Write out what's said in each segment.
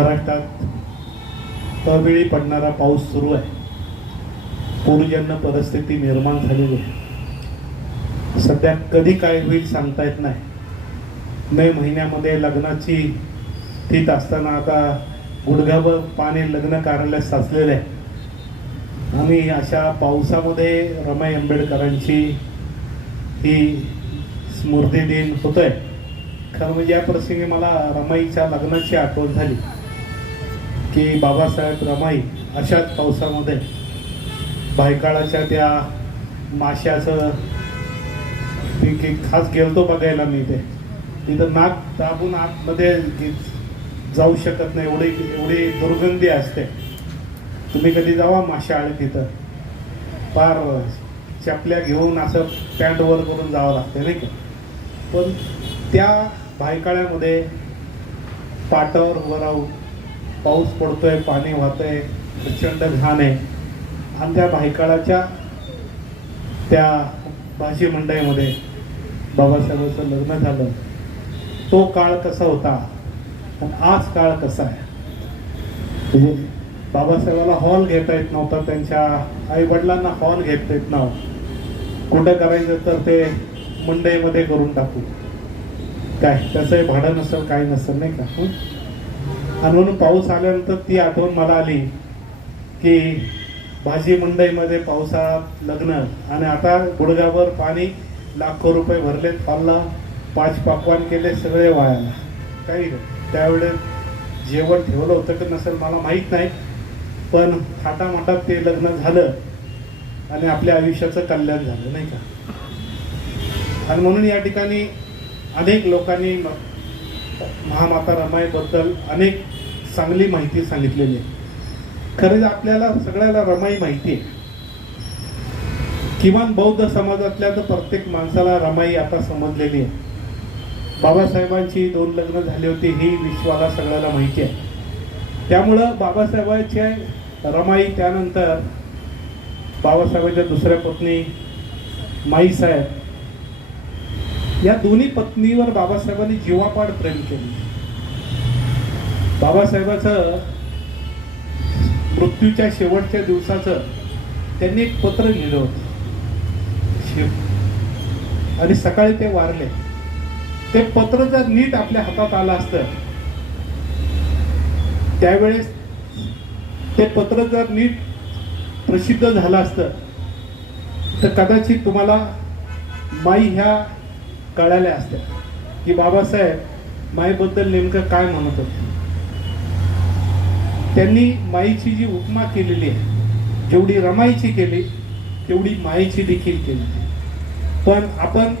महाराष्ट्रात तळवेळी पडणारा पाऊस सुरू आहे. पूरजन्य परिस्थिती निर्माण झालेली आहे. सध्या कधी काय होईल सांगता येत नाही. मे महिन्यामध्ये लग्नाची तीत असताना आता गुडघ्यावर पाणी लग्न कार्यालयात साचलेलं आहे. आणि अशा पावसामध्ये रमाई आंबेडकरांची ही स्मृती दिन होतोय. खरं म्हणजे या प्रसंगी मला रमाईच्या लग्नाची आठवण झाली. की बाबासाहेब रमाई अशाच पावसामध्ये भायकाळाच्या त्या माश्याचं ती की खास गेलतो बघायला मी ते तिथं नाक दाबून आतमध्ये जाऊ शकत नाही एवढी एवढी दुर्गंधी असते. तुम्ही कधी जावा माशा आळे तिथं? पार चपल्या घेऊन असं पॅन्ट वर करून जावं लागते नाही का? पण त्या भायकाळ्यामध्ये पाटावर उभं राहून पाऊस पडतोय पाणी वाहतंय प्रचंड घाण आहे. आणि त्या भायकाळाच्या त्या भाजी मंडईमध्ये बाबासाहेबांचं लग्न झालं. तो काळ कसा होता? आणि आज काळ कसा आहे? म्हणजे बाबासाहेबाला हॉल घेता येत नव्हता त्यांच्या आईवडिलांना हॉल घेता येत नव्हतं. कुठं करायचं तर ते मंडईमध्ये करून टाकू. काय? त्याचंही भाडं नसेल काही नसेल नाही का? आणि म्हणून पाऊस आल्यानंतर ती आठवण मला आली की भाजी मंडईमध्ये पावसाळ्यात लग्न आणि आता गुडघाभर पाणी लाखो रुपये भरले फाल्ला पाच पाकवान केले सगळे वायाला काही नाही. त्यावेळेस जेवण ठेवलं होतं की नसेल मला माहीत नाही पण थाटामाटात ते लग्न झालं आणि आपल्या आयुष्याचं कल्याण झालं नाही का? आणि म्हणून या ठिकाणी अनेक लोकांनी महामाता रमाईबद्दल अनेक चांगली माहिती सांगितलेली आहे. खरंच आपल्याला सगळ्याला रमाई माहिती आहे. किमान बौद्ध समाजातल्या तर प्रत्येक माणसाला रमाई आता समजलेली आहे. बाबासाहेबांची दोन लग्न झाली होती ही विश्वाला सगळ्याला माहिती आहे. त्यामुळं बाबासाहेबांचे रमाई त्यानंतर बाबासाहेबांच्या दुसऱ्या पत्नी माईसाहेब या दोन्ही पत्नीवर बाबासाहेबांनी जीवापाड प्रेम केले. बाबासाहेबाचं मृत्यूच्या शेवटच्या दिवसाचं त्यांनी एक पत्र लिहिलं होतं. शिव आणि सकाळी ते वारले. ते पत्र जर नीट आपल्या हातात आलं असतं त्यावेळेस ते पत्र जर नीट प्रसिद्ध झालं असतं तर कदाचित तुम्हाला माई ह्या कळाल्या असत्या. की बाबासाहेब माईबद्दल नेमकं काय म्हणत होते? त्यांनी माईची जी उपमा केलेली आहे जेवढी रमाईची केली तेवढी माईची देखील केली. पण आपण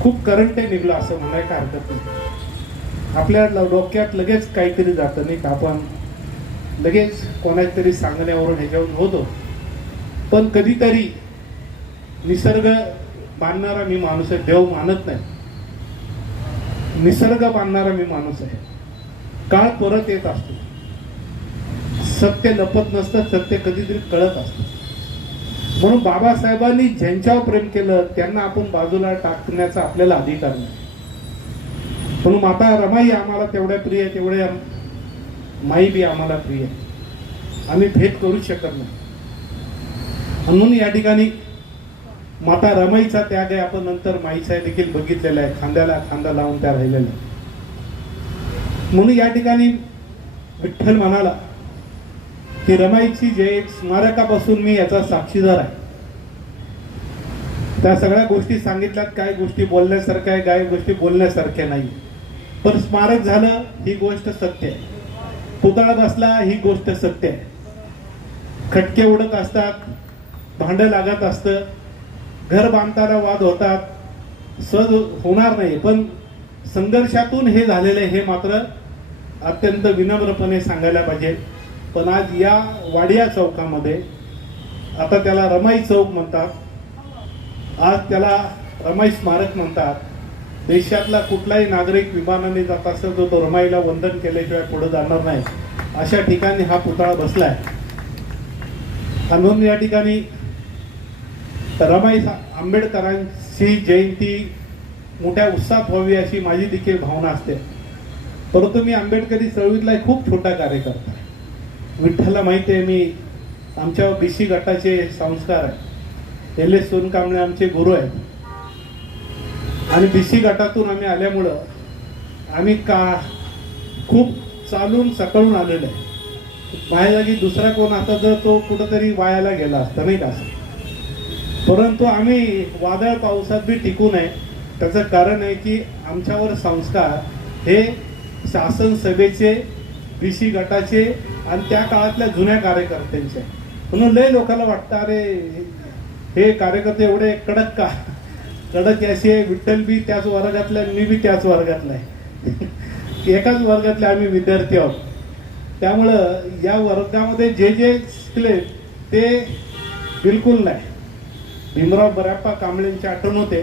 खूप करंट निघलो असं म्हणायला हरकत नाही. आपल्या डोक्यात लगेच काहीतरी जातं नाही का? आपण लगेच कोणाच्या तरी सांगण्यावरून ह्याच्यावरून होतो. पण कधीतरी निसर्ग बांधणारा मी माणूस आहे देव मानत नाही. निसर्ग बांधणारा मी माणूस आहे. काळ परत येत असतो. सत्य लपत नसतं सत्य कधीतरी कळत असतं. म्हणून बाबासाहेबांनी ज्यांच्यावर प्रेम केलं त्यांना आपण बाजूला टाकण्याचा आपल्याला अधिकार नाही. म्हणून माता रमाई आम्हाला तेवढ्या प्रिय आहे तेवढ्या माई बी आम्हाला प्रिय आहे आम्ही भेद करू शकत नाही. म्हणून या ठिकाणी माता रमाईचा त्याग आहे. आपण नंतर माईचा देखील बघितलेला आहे. खांद्याला खांदा लावून त्या राहिलेल्या आहे. म्हणून या ठिकाणी विठ्ठल म्हणाला की रमाईची जे स्मारकापासून मी याचा साक्षीदार आहे. त्या सगळ्या गोष्टी सांगितल्यात. काय गोष्टी बोलण्यासारख्या आहे काय गोष्टी बोलण्यासारख्या नाही. पण स्मारक झालं ही गोष्ट सत्य आहे. पुतळा बसला ही गोष्ट सत्य आहे. खटके उडत असतात भांडं लागत असतं. घर बांधताना वाद होतात सहज होणार नाही पण संघर्षातून हे झालेलं आहे हे मात्र अत्यंत विनम्रपणे सांगायला पाहिजे. पण आज या वाडिया चौकामध्ये आता त्याला रमाई चौक म्हणतात. आज त्याला रमाई स्मारक म्हणतात. देशातला कुठलाही नागरिक विमानाने जात असेल तर तो रमाईला वंदन केल्याशिवाय पुढे जाणार नाही. अशा ठिकाणी हा पुतळा बसलाय. आणि म्हणून या ठिकाणी रमाई आंबेडकरांची जयंती मोठ्या उत्साहात व्हावी अशी माझी देखील भावना असते. परंतु मी आंबेडकरी चळवळीतला एक खूप छोटा कार्यकर्ता आहे. विठ्ठलला माहिती आहे मी आमच्या बीसी गटाचे संस्कार आहे. एल एस सोनकांबळे आमचे गुरु आहेत. आणि बीसी गटातून आम्ही आल्यामुळं आम्ही का खूप चालून सकळून आलेलो आहे. माझ्या जागी दुसरा कोण आता जर तो कुठंतरी वायाला गेला असता नाही का? असं परंतु आम्ही वादळ पावसात बी टिकू नये. त्याचं कारण आहे की आमच्यावर संस्कार हे शासन सभेचे बी सी गटाचे आणि त्या काळातल्या जुन्या कार्यकर्त्यांचे. म्हणून लय लोकांना वाटतं अरे हे कार्यकर्ते एवढे कडक का? कडक असे विठ्ठल बी त्याच वर्गातला मी बी त्याच वर्गातला आहे. एकाच वर्गातले आम्ही विद्यार्थी आहोत. त्यामुळं या वर्गामध्ये जे जे शिकले ते बिलकुल नाही. भीमराव बराप्पा कांबळेंची आठवण होते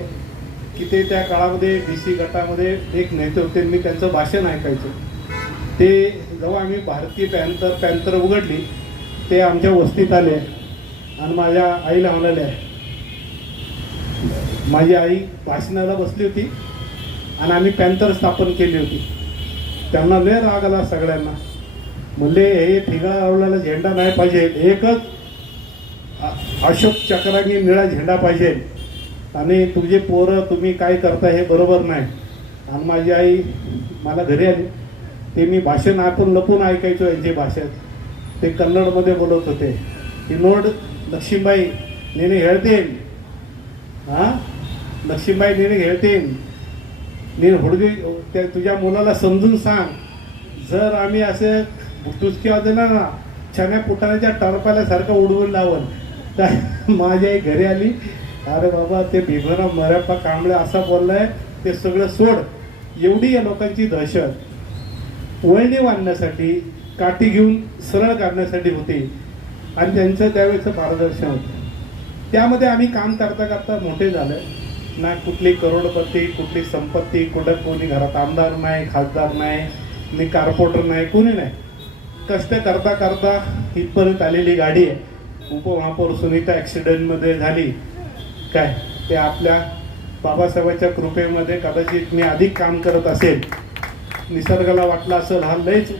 की ते त्या काळामध्ये बी सी गटामध्ये एक नेते होते मी त्यांचं भाषण ऐकायचो. ते जेव्हा आम्ही भारतीय पॅन्थर पॅन्थर उघडली ते आमच्या वस्तीत आले आणि माझ्या आईला म्हणाले माझी आई भाषणाला बसली होती आणि आम्ही पॅन्थर स्थापन केली होती. त्यांना लय राग आला सगळ्यांना. म्हणले हे ठिगा आवळाला झेंडा नाही पाहिजे. एकच अशोक चक्रांनी निळा झेंडा पाहिजे. आणि तुझे पोरं तुम्ही काय करता हे बरोबर नाही. आणि माझी आई मला घरी आली. ते मी भाषण आपण लपून ऐकायचो यांचे भाषेत. ते कन्नडमध्ये बोलत होते. की नोड लक्ष्मीबाई नेणे हेळतेन. हां? लक्ष्मीबाई नेणे हेळतेन. नी हुडगी त्या तुझ्या मुलाला समजून सांग. जर आम्ही असे टुचकी वाजवणार ना छान्या पुटाण्याच्या टरपाल्यासारखं उडवून लावल. तर माझी आई घरी आली. अरे बाबा ते भीमराव मराप्पा कांबळे असा बोललाय ते सगळं सोड. एवढी या लोकांची दहशत. वळणी बांधण्यासाठी काठी घेऊन सरळ काढण्यासाठी होती. आणि त्यांचं त्यावेळेचं मार्गदर्शन होतं. त्यामध्ये आम्ही काम करता करता मोठे झालं. ना कुठली करोडपती कुठली संपत्ती कुठं कोणी घरात आमदार नाही खासदार नाही मी कार्पोरेटर नाही कोणी नाही. कष्ट करता करता इथपर्यंत आलेली गाडी आहे. उपमहापौर सुनीता ॲक्सिडेंटमध्ये झाली. काय? ते आपल्या बाबासाहेबांच्या कृपेमध्ये कदाचित मी अधिक काम करत असेल. निसर्गाला वाटलं असेल हा लयच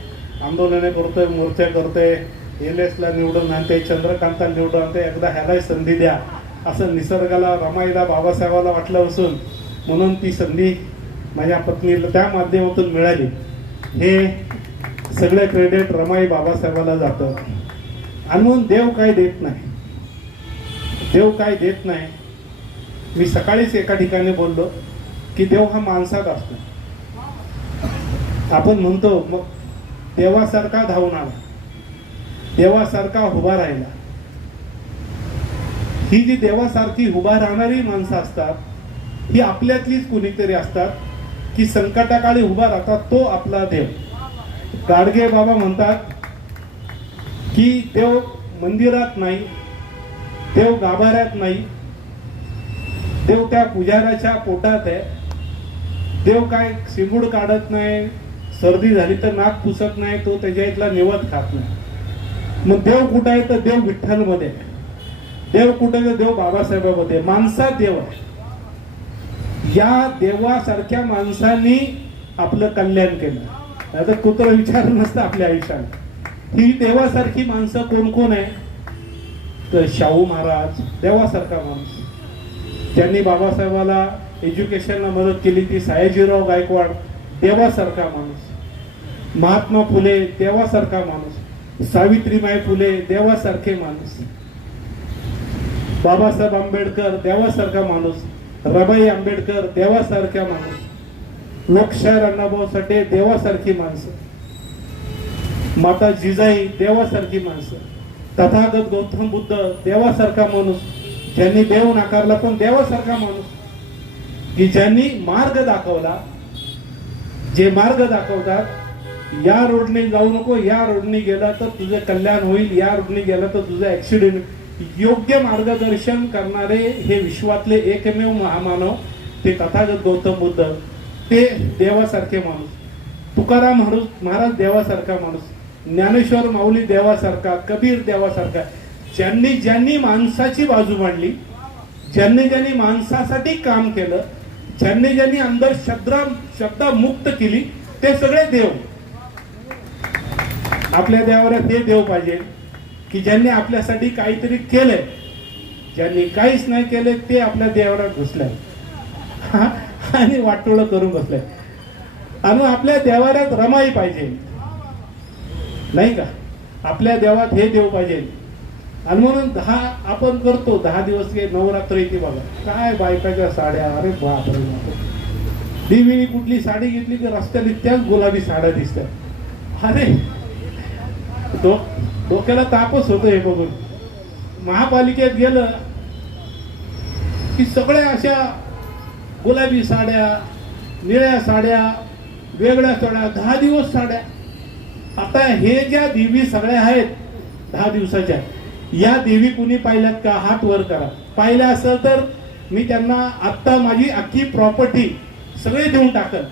आंदोलने करतोय मोर्चा करतोय. एल एसला निवडून आणते चंद्रकांतला निवडून आणते एकदा ह्यालाही संधी द्या. असं निसर्गाला रमाईला बाबासाहेबाला वाटलं असून म्हणून ती संधी माझ्या पत्नीला त्या माध्यमातून मिळाली. हे सगळे क्रेडिट रमाई बाबासाहेबाला जातं. आणि म्हणून देव काय देत नाही. देव काय देत नाही. मी सकाळीच एका ठिकाणी बोललो की देव हा माणसात असतो. आपण म्हणतो मग देवासारखा धावून आला. देवासारखा उभा राहिला. ही जी देवासारखी उभा राहणारी माणसं असतात ही आपल्यातलीच कुणीतरी असतात की संकटाकाळी उभा राहतात तो आपला देव. गाडगे बाबा म्हणतात की देव मंदिरात नाही देव गाभाऱ्यात नाही देव त्या पुजाऱ्याच्या पोटात आहे. देव काय सिमूड काढत नाही सर्दी झाली तर नाक पुसत नाही तो त्याच्या इथला निवत खात नाही. मग देव कुठं आहे तर देव विठ्ठलमध्ये आहे. देव कुठे तर देव बाबासाहेबामध्ये माणसात देव आहे. या देवासारख्या माणसांनी आपलं कल्याण केलं. आता कुत्र विचार नसतं आपल्या आयुष्यात. ही देवासारखी माणसं कोण कोण आहे? तर शाहू महाराज देवासारखा माणूस. त्यांनी बाबासाहेबाला एज्युकेशनला मदत केली ती सयाजीराव गायकवाड देवासारखा माणूस. महात्मा फुले देवासारखा माणूस. सावित्रीमाई फुले देवासारखे माणूस. बाबासाहेब आंबेडकर देवासारखा माणूस. रबाई आंबेडकर देवासारखा माणूस. लोकशाहीर अण्णाभाऊ साठे देवासारखी माणसं. माता जिजाई देवासारखी माणसं. तथागत गौतम बुद्ध देवासारखा माणूस. ज्यांनी देव नाकारला पण देवासारखा माणूस. की ज्यांनी मार्ग दाखवला जे मार्ग दाखवतात या रोडने जाऊ नको या रोडने गेला तर तुझं कल्याण होईल या रोडने गेला तर तुझं ऍक्सिडेंट योग्य मार्गदर्शन करणारे हे विश्वातले एकमेव महामानव ते तथागत गौतम बुद्ध. ते देवासारखे माणूस. तुकाराम महाराज महाराज देवासारखा माणूस. ज्ञानेश्वर माऊली देवासारखा कबीर देवासारखा ज्यांनी ज्यांनी माणसाची बाजू मांडली ज्यांनी ज्यांनी माणसासाठी काम केलं ज्यांनी ज्यांनी अंदर शब्दा शब्दा मुक्त केली ते सगळे देव. आपल्या देवाला ते देव पाहिजे की ज्यांनी आपल्यासाठी काहीतरी केलंय. ज्यांनी काहीच नाही केले ते आपल्या देवाला घुसलंय. आणि वाटोळं करून बसलंय. आणि आपल्या देवाऱ्यात रमाई पाहिजे. नाही का? आपल्या देवात हे देव पाहिजे. आणि म्हणून दहा आपण करतो दहा दिवस हे नवरात्र येते बघा. काय बायकाच्या साड्या? अरे बाप. रे देवीने कुठली साडी घेतली की रस्त्याने त्याच गुलाबी साड्या दिसतात. अरे डो डोक्याला तापच होतो हे बघून. महापालिकेत गेलं की सगळ्या अशा गुलाबी साड्या निळ्या साड्या वेगळ्या साड्या दहा दिवस साड्या. आता हे ज्या देवी सगळ्या आहेत दहा दिवसाच्या या देवी कुणी पाहिल्यात का? हात वर करा. पाहिल्या असेल तर मी त्यांना आत्ता माझी अख्खी प्रॉपर्टी सगळी देऊन टाकल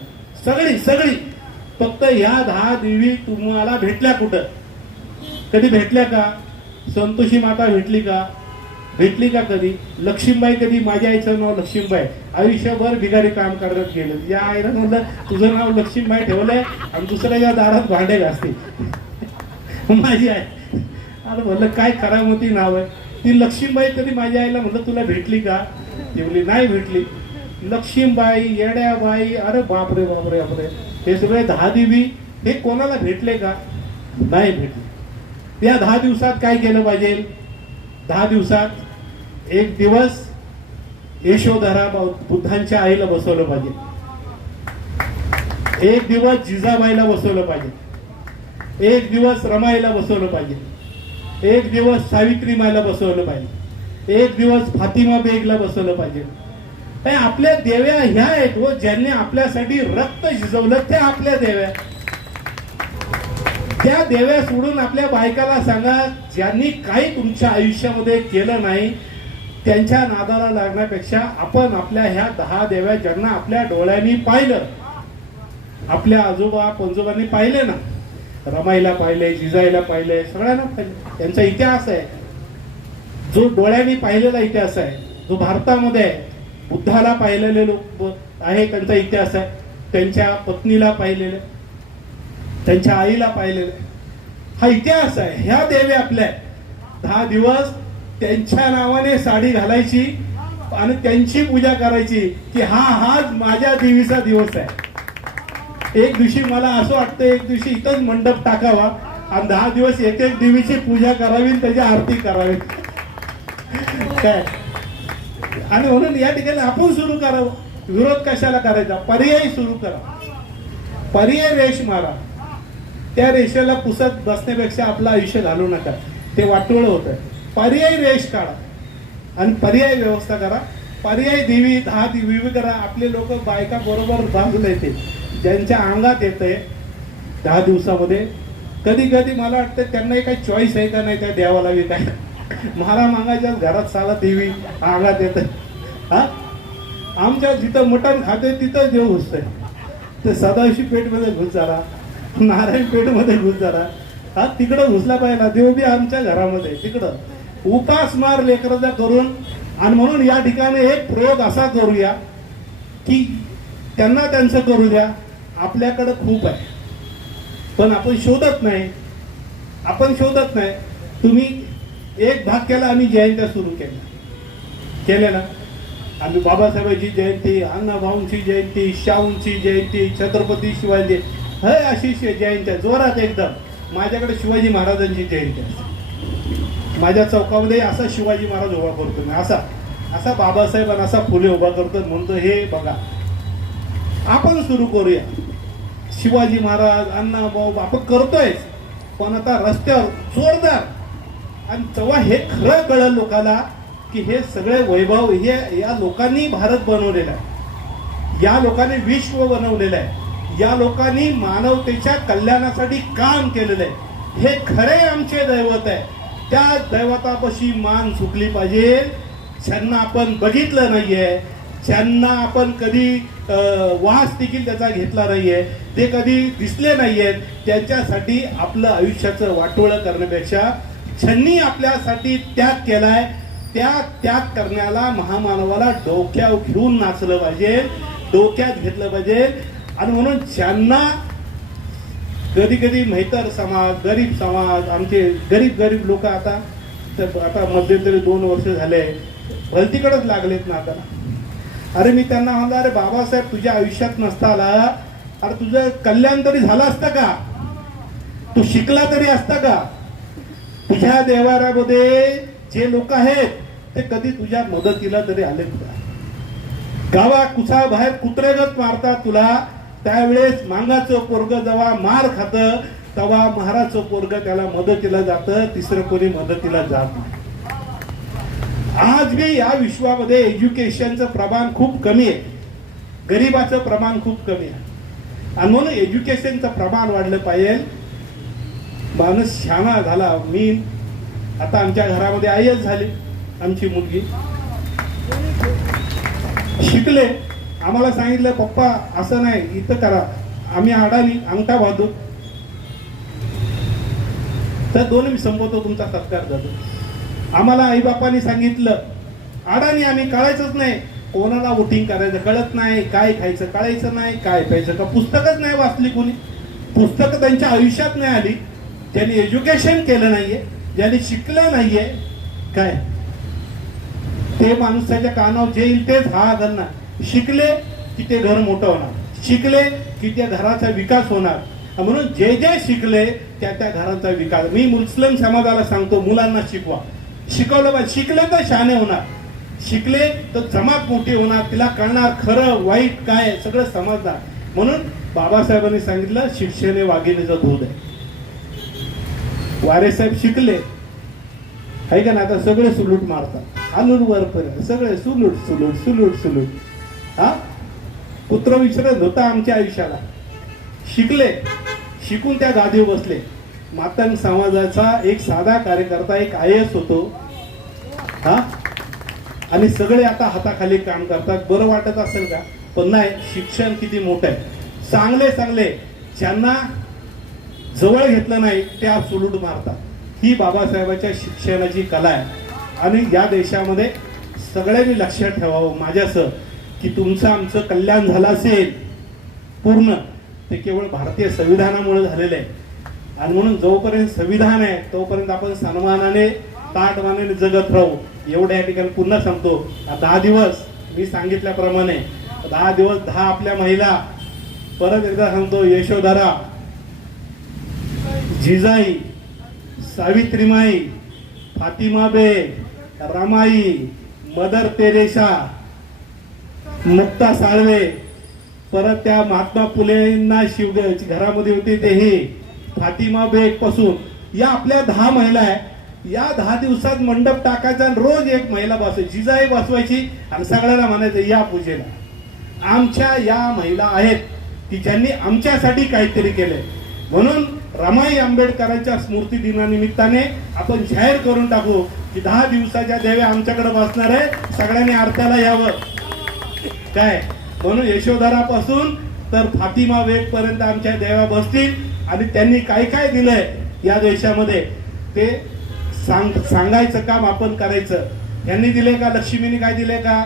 सगळी सगळी. फक्त ह्या दहा देवी तुम्हाला भेटल्या कुठं? कधी भेटल्या का? संतोषी माता भेटली का? भेटली का कधी? लक्ष्मीबाई कधी माझ्या आईचं नाव लक्ष्मीबाई. आयुष्यभर भिगारी काम करत गेलं. या आईला म्हणलं तुझं नाव लक्ष्मीबाई ठेवलंय आणि दुसऱ्याच्या दारात भांडे घासते. माझी आई. आता म्हणलं काय करामती नाव आहे. ती लक्ष्मीबाई कधी माझ्या आईला म्हणलं तुला भेटली का? ती म्हणली नाही भेटली. लक्ष्मीबाई येड्याबाई अरे बापरे बापरे बापरे. हे सगळे दहा देवी हे कोणाला भेटले का? नाही भेटले. त्या दहा दिवसात काय केलं पाहिजे? दहा दिवसात एक दिवस यशोधरा बुद्धांच्या आईला बसवलं पाहिजे. एक दिवस जिजाबाईला बसवलं पाहिजे. एक दिवस रमाईला बसवलं पाहिजे. एक दिवस सावित्री मायला बसवलं पाहिजे. एक दिवस फातिमा बेगला बसवलं पाहिजे. आपल्या देव्या ह्या आहेत व ज्यांनी आपल्यासाठी रक्त शिजवलं त्या आपल्या देव्या त्या देव्या सोडून आपल्या बायकाला सांगा ज्यांनी काही तुमच्या आयुष्यामध्ये केलं नाही त्यांच्या नादाला लागण्यापेक्षा आपण आपल्या ह्या दहा देव्या ज्यांना आपल्या डोळ्यांनी पाहिलं आपल्या आजोबा पंजोबांनी पाहिले ना रमाईला पाहिले जिजाईला पाहिले सगळ्यांना पाहिले. त्यांचा इतिहास आहे. जो डोळ्यांनी पाहिलेला इतिहास आहे जो भारतामध्ये आहे बुद्धाला पाहिलेले लोक आहे त्यांचा इतिहास आहे. त्यांच्या पत्नीला पाहिलेले त्यांच्या आईला पाहिलेलं हा इतिहास आहे. ह्या देवी आपल्या दहा दिवस त्यांच्या नावाने साडी घालायची आणि त्यांची पूजा करायची की हा हाच माझ्या देवीचा दिवस आहे. एक दिवशी मला असं वाटतं एक दिवशी इथंच मंडप टाकावा आणि दहा दिवस एक एक देवीची पूजा करावी त्याची आरती करावी. काय? आणि म्हणून या ठिकाणी आपण सुरू करावं. विरोध कशाला करायचा? पर्याय सुरू करा. पर्याय रेश मारा. त्या रेषेला पुसत बसण्यापेक्षा आपलं आयुष्य घालू नका. ते वाटोळ होत. आहे पर्याय रेष काढा. आणि पर्याय व्यवस्था करा. पर्याय देवी दहा दिवी करा. आपले लोक बायका बरोबर बाजूला येते. ज्यांच्या अंगात येतंय दहा दिवसामध्ये कधी कधी मला वाटतं त्यांनाही काही चॉईस आहे का नाही त्या द्यावा लागेल काय? महारा मागायच्या घरात साला देवी अंगात येत हा? आमच्या जिथं मटण खाते तिथं देव घुसतंय. ते सदाशिव पेठमध्ये घुस झाला नारायण पेठमध्ये घुस झाला हा तिकडं घुसला पाहिजे देव बी आमच्या घरामध्ये. तिकडं. उपास मार लेकराचा करून आणि म्हणून या ठिकाणी एक प्रयोग असा करूया की त्यांना त्यांचं करू द्या आपल्याकडं खूप आहे. पण आपण शोधत नाही. आपण शोधत नाही. तुम्ही एक भाग केला आम्ही जयंत्या सुरू केल्या. केल्या ना आम्ही बाबासाहेबांची जयंती अण्णाभाऊंची जयंती शाहूंची जयंती छत्रपती शिवाजी. हे अशी जयंती आहे. जोरात एकदम. माझ्याकडे शिवाजी महाराजांची जयंती असते माझ्या चौकामध्ये असा शिवाजी महाराज उभा करतो मी. असा. असा बाबासाहेब आणि असा फुले उभा करतो म्हणतो हे बघा. आपण सुरू करूया. शिवाजी महाराज अण्णाभाऊ आपण करतोय. पण आता रस्त्यावर जोरदार. आणि तेव्हा हे खरं कळलं लोकांना की हे सगळे वैभव हे या लोकांनी भारत बनवलेला आहे. या लोकांनी विश्व बनवलेलं आहे. या लोकांनी मानवतेच्या कल्याणासाठी काम केलेलं आहे. हे खरे आमचे दैवत आहे. त्या दैवतापाशी मान चुकली पाहिजे. ज्यांना आपण बघितलं नाहीये ज्यांना आपण कधी वास देखील त्याचा घेतला नाहीये ते कधी दिसले नाहीयेत त्यांच्यासाठी आपलं आयुष्याचं वाटोळं करण्यापेक्षा ज्यांनी आपल्यासाठी त्याग केलाय त्या त्याग करण्याला महामानवाला डोक्यावर घेऊन नाचलं पाहिजे डोक्यात घेतलं पाहिजे. आणि म्हणून ज्यांना कधी कधी म्हैतर समाज गरीब समाज आमचे गरीब गरीब लोक आता तर आता मध्यंतरी दोन वर्ष झाले भलतीकडेच लागलेत ना आता अरे मी त्यांना म्हणलं अरे बाबासाहेब तुझ्या आयुष्यात नसता आला अरे तुझं कल्याण तरी झालं असतं का? तू शिकला तरी असता का? तुझ्या देवाऱ्यामध्ये जे लोक आहेत ते कधी तुझ्या मदतीला तरी आलेत का? गावा कुसा बाहेर कुत्रेगत मारतात तुला. त्यावेळेस मांगाचं पोरग जेव्हा मार खात तेव्हा महाराजचं पोरग त्याला मदतीला जातं तिसरं कोणी मदतीला जात नाही. आज बी या विश्वामध्ये एज्युकेशनचं प्रमाण खूप कमी आहे. गरिबाचं प्रमाण खूप कमी आहे. आणि म्हणून एज्युकेशनचं प्रमाण वाढलं पाहिजे. माणूस शहाणा झाला मी आता आमच्या घरामध्ये आयच झाली आमची मुलगी. शिकले. आम्हाला सांगितलं पप्पा असं नाही इथं करा. आम्ही अडाणी अंगठा बांधू. तर दोन मी संबोधतो तुमचा सत्कार जातो आम्हाला आईबापांनी सांगितलं अडाणी आम्ही कळायचंच नाही. कोणाला वोटिंग करायचं कळत नाही काय खायचं कळायचं नाही काय प्यायचं का पुस्तकच नाही वाचली कोणी. पुस्तकं त्यांच्या आयुष्यात नाही आली. ज्यांनी एज्युकेशन केलं नाहीये ज्यांनी शिकलं नाहीये काय? ते माणसाच्या कानावर जे येईल तेच हा करणार शिकले की ते घर मोठं होणार. शिकले की त्या घराचा विकास होणार. म्हणून जे जे शिकले त्या त्या घराचा विकास. मी मुस्लिम समाजाला सांगतो मुलांना शिकवा. शिकवलं पाहिजे. शिकले तर शहाणे होणार. शिकले तर जमात मोठी होणार. तिला कळणार खरं वाईट काय सगळं समजणार. म्हणून बाबासाहेबांनी सांगितलं शिक्षण हे वाघिणीचं दूध आहे. वारेसाहेब शिकले. आहे का ना आता सगळे सुलूट मारतात. आलून वरपर्यंत सगळे सुलूट सुलूट सुलूट सुलूट. हा? पुत्र विसरत होता आमच्या आयुष्याला. शिकले शिकून त्या गादीवर बसले. मातंग समाजाचा एक साधा कार्यकर्ता एक आय एस होतो. हा? आणि सगळे आता हाताखाली काम करतात. बरं वाटत असेल का? पण नाही शिक्षण किती मोठं आहे. चांगले चांगले. ज्यांना जवळ घेतलं नाही त्या सुलूट मारतात. ही बाबासाहेबांच्या शिक्षणाची कला आहे. आणि या देशामध्ये सगळ्यांनी लक्षात ठेवावं. माझ्यासह की तुमचं आमचं कल्याण झालं असेल पूर्ण ते केवळ भारतीय संविधानामुळे झालेलं आहे. आणि म्हणून जोपर्यंत संविधान आहे तोपर्यंत आपण सन्मानाने ताटमानाने जगत राहू. एवढ्या या ठिकाणी पुन्हा सांगतो. दहा दिवस मी सांगितल्याप्रमाणे दहा दिवस दहा आपल्या महिला परत एकदा सांगतो यशोधरा जिजाई सावित्रीमाई फातिमा बे रमाई मदर तेरेशा मुक्ता साळवे परत त्या महात्मा फुलेंना शिव घरामध्ये होते तेही फातिमा बेगपासून या आपल्या दहा महिला आहे. या दहा दिवसात मंडप टाकायचा आणि रोज एक महिला बसवायची जिजाई बसवायची आणि सगळ्यांना म्हणायचं या पूजेला. आमच्या या महिला आहेत की ज्यांनी आमच्यासाठी काहीतरी केलंय. म्हणून रमाई आंबेडकरांच्या स्मृती दिनानिमित्ताने आपण जाहीर करून टाकू की दहा दिवसाच्या देव्या आमच्याकडे बसणार आहे सगळ्यांनी आरत्याला यावं. काय? म्हणून यशोधरापासून तर फातिमा वेग पर्यंत आमच्या देवा बसतील आणि त्यांनी काय काय दिलंय या देशामध्ये ते सांग सांगायचं काम आपण करायचं. यांनी दिले का? लक्ष्मीने काय दिले का?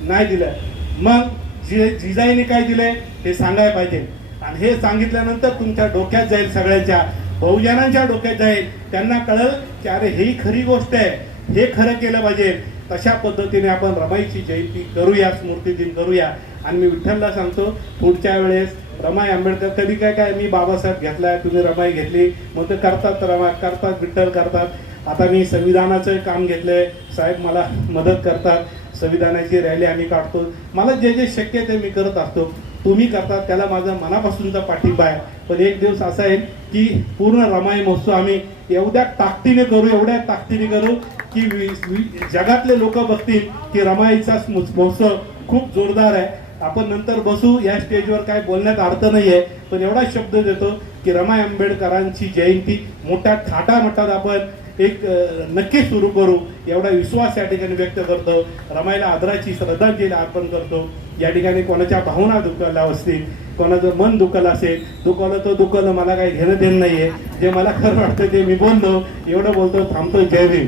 नाही दिलं मग जि जिजाईने काय दिले हे सांगायला पाहिजे. आणि हे सांगितल्यानंतर तुमच्या डोक्यात जाईल सगळ्यांच्या. बहुजनांच्या डोक्यात जाईल. त्यांना कळल की अरे ही खरी गोष्ट आहे. हे खरं केलं पाहिजे. तशा पद्धतीने आपण रमाईची जयंती करूया स्मृती दिन करूया. आणि मी विठ्ठलला सांगतो पुढच्या वेळेस रमाई आंबेडकर कधी काय काय मी बाबासाहेब घेतलाय तुम्ही रमाई घेतली. मग ते करतात रमा करतात विठ्ठल करतात. आता मी संविधानाचं काम घेतलंय. साहेब मला मदत करतात. संविधानाची रॅली आम्ही काढतो. मला जे जे शक्य ते मी करत असतो. तुम्ही करतात त्याला माझा मनापासूनचा पाठिंबा आहे. पण एक दिवस असा आहे की पूर्ण रमाई महोत्सव आम्ही एवढ्या ताकदीने करू एवढ्या ताकदीने करू की जगातले लोक बघतील की रमाईचा महोत्सव खूप जोरदार आहे. आपण नंतर बसू या स्टेजवर काय बोलण्यात अर्थ नाही आहे पण एवढा शब्द देतो की रमाई आंबेडकरांची जयंती मोठ्या थाटामाटात आपण एक नक्की सुरू करू. एवढा विश्वास या ठिकाणी व्यक्त करतो. रमायला आदराची श्रद्धांजली अर्पण करतो. या ठिकाणी कोणाच्या भावना दुखावल्या असतील कोणाचं मन दुखलं असेल दुखवलं तर दुखवलं मला काही घेणं देणं नाही आहे जे मला खरं वाटतं ते मी बोललो. एवढं बोलतो थांबतो जय भीम.